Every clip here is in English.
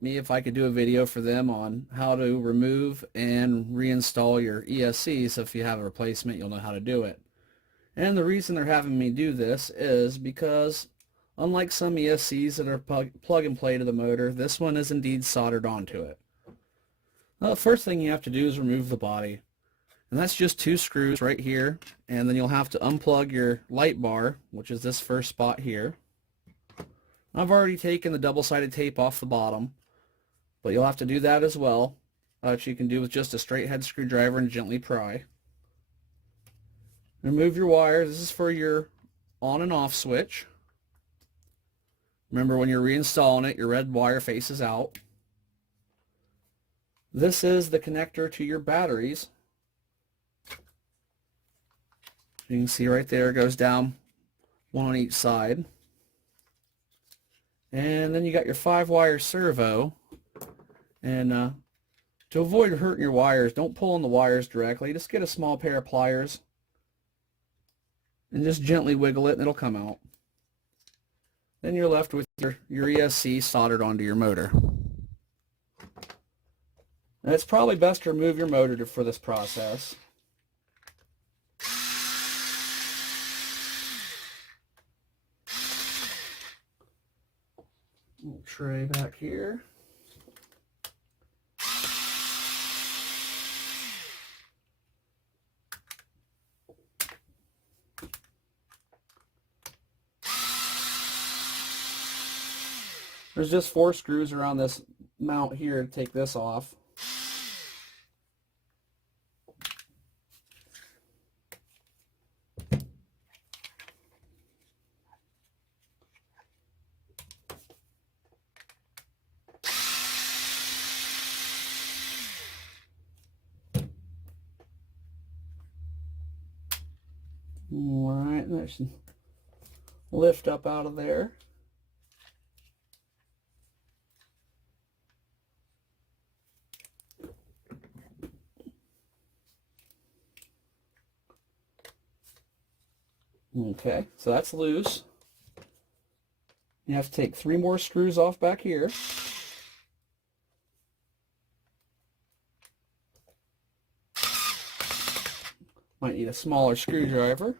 me if I could do a video for them on how to remove and reinstall your ESC, so if you have a replacement, you'll know how to do it. And the reason they're having me do this is because unlike some ESCs that are plug and play to the motor, this one is indeed soldered onto it. Well, the first thing you have to do is remove the body. And that's just 2 screws right here, and then you'll have to unplug your light bar, which is this first spot here. I've already taken the double-sided tape off the bottom, but you'll have to do that as well, which you can do with just a straight head screwdriver and gently pry. Remove your wire. This is for your on and off switch. Remember, when you're reinstalling it, your red wire faces out. This is the connector to your batteries. You can see right there, it goes down one on each side. And then you got your 5-wire servo. And to avoid hurting your wires, don't pull on the wires directly. Just get a small pair of pliers and just gently wiggle it and it'll come out. Then you're left with your ESC soldered onto your motor. And it's probably best to remove your motor for this process. Little tray back here. There's just 4 screws around this mount here to take this off. Alright, that should lift up out of there. Okay, so that's loose. You have to take 3 more screws off back here. Might need a smaller screwdriver.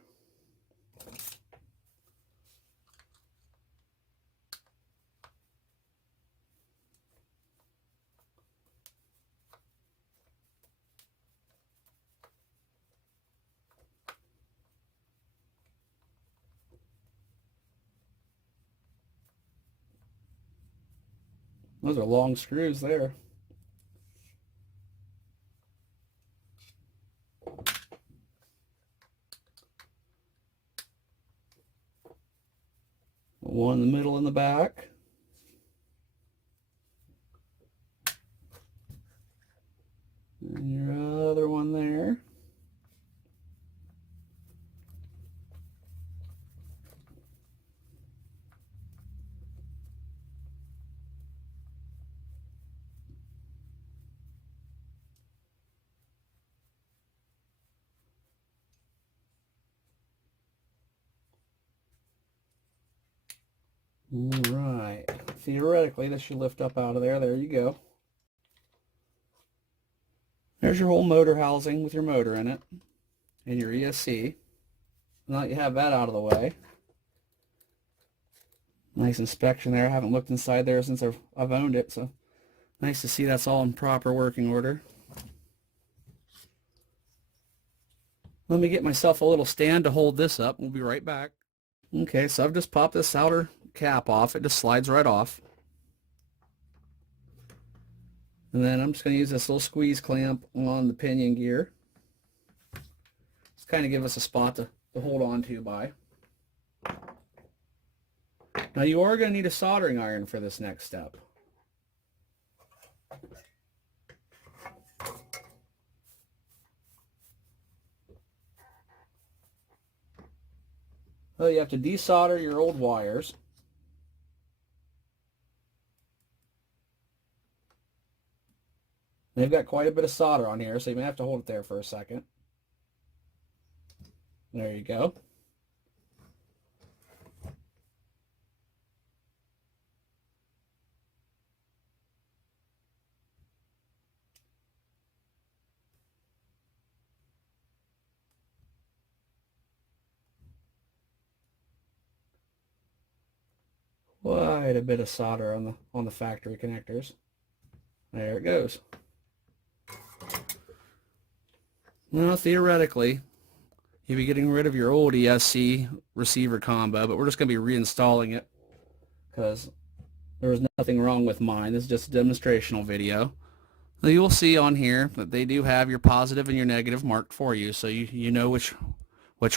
Those are long screws there. One in the middle and the back. And your other one there. Alright, theoretically this should lift up out of there. There you go. There's your whole motor housing with your motor in it and your ESC. Now that you have that out of the way, nice inspection there. I haven't looked inside there since I've owned it, so nice to see that's all in proper working order. Let me get myself a little stand to hold this up. We'll be right back. Okay, so I've just popped this outer cap off. It just slides right off. And then I'm just going to use this little squeeze clamp on the pinion gear. Just kind of give us a spot to hold on to by. Now you are going to need a soldering iron for this next step. Well, you have to desolder your old wires. They've got quite a bit of solder on here, so you may have to hold it there for a second. There you go. quite a bit of solder on the factory connectors. There it goes. Well, theoretically, you'd be getting rid of your old ESC receiver combo, but we're just going to be reinstalling it because there was nothing wrong with mine. This is just a demonstrational video. Now you'll see on here that they do have your positive and your negative marked for you, so you know which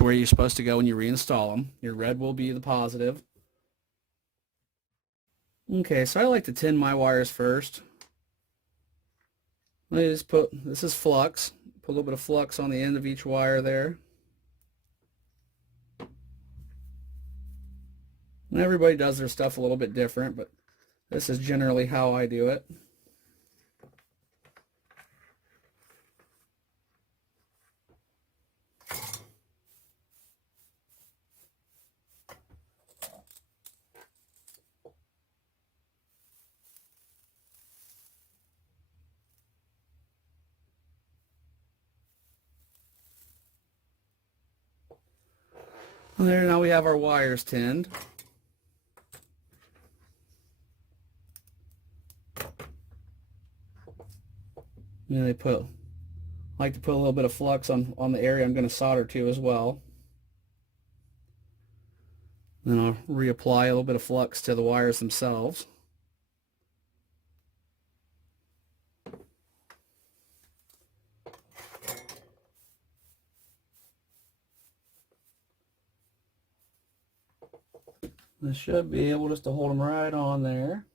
way you're supposed to go when you reinstall them. Your red will be the positive. Okay, so I like to tin my wires first. Let me just put, this is flux, put a little bit of flux on the end of each wire there. And everybody does their stuff a little bit different, but this is generally how I do it. And there, now we have our wires tinned. And I like to put a little bit of flux on the area I'm going to solder to as well. Then I'll reapply a little bit of flux to the wires themselves. I should be able just to hold them right on there.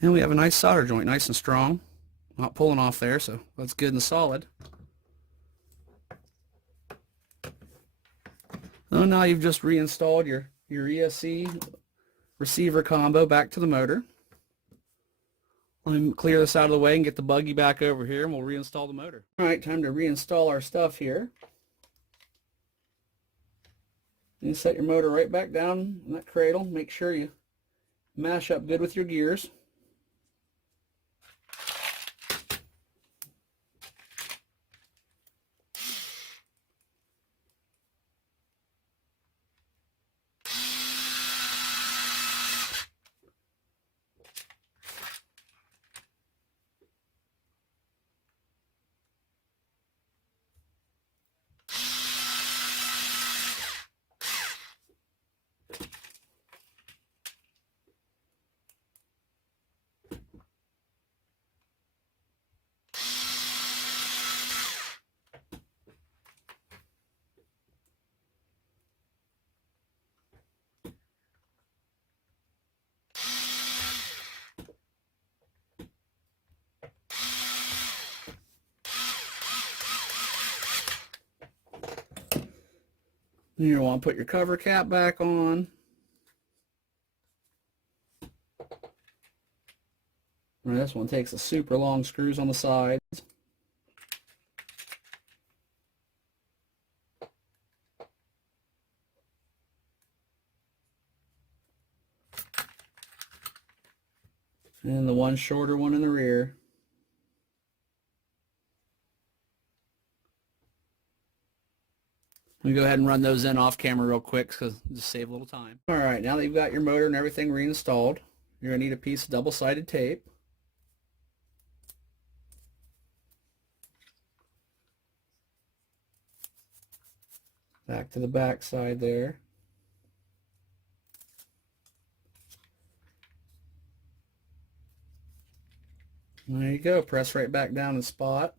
And we have a nice solder joint, nice and strong. Not pulling off there, so that's good and solid. So now you've just reinstalled your ESC receiver combo back to the motor. Let me clear this out of the way and get the buggy back over here, and we'll reinstall the motor. All right, time to reinstall our stuff here. You set your motor right back down in that cradle. Make sure you mash up good with your gears. And you want to put your cover cap back on. And this one takes the super long screws on the sides. And the one shorter one in the rear. Let me go ahead and run those in off camera real quick because just save a little time. All right, now that you've got your motor and everything reinstalled, you're going to need a piece of double-sided tape. Back to the back side there. And there you go, press right back down in the spot.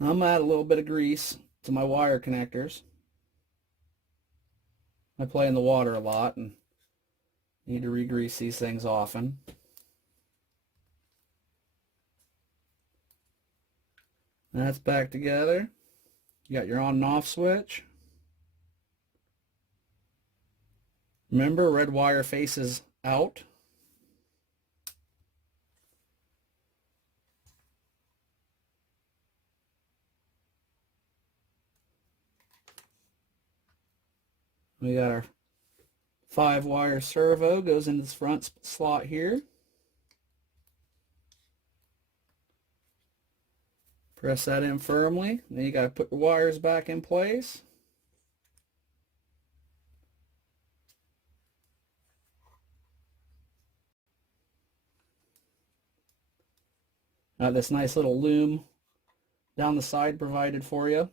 I'm going to add a little bit of grease to my wire connectors. I play in the water a lot and need to re-grease these things often. That's back together. You got your on and off switch. Remember, red wire faces out. We got our 5-wire servo, goes into this front slot here. Press that in firmly. Then you got to put your wires back in place. This nice little loom down the side provided for you.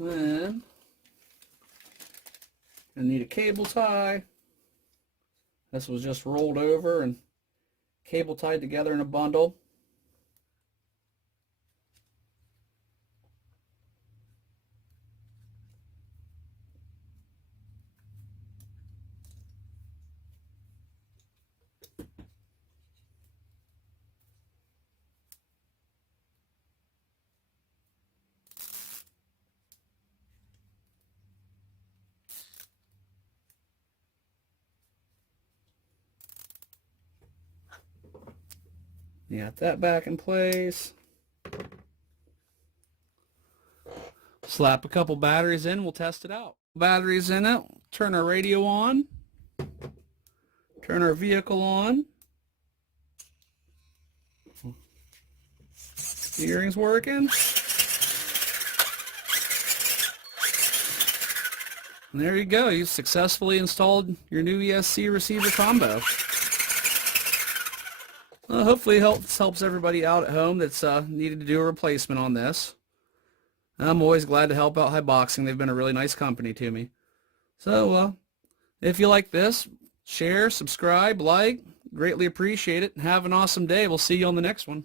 Then I need a cable tie. This was just rolled over and cable tied together in a bundle. You got that back in place. Slap a couple batteries in, we'll test it out. Batteries in it, turn our radio on, turn our vehicle on. Steering's working. And there you go, you've successfully installed your new ESC receiver combo. Hopefully it helps everybody out at home that's needed to do a replacement on this. I'm always glad to help out Hiboxing. They've been a really nice company to me. So if you like this, share, subscribe, like. Greatly appreciate it. Have an awesome day. We'll see you on the next one.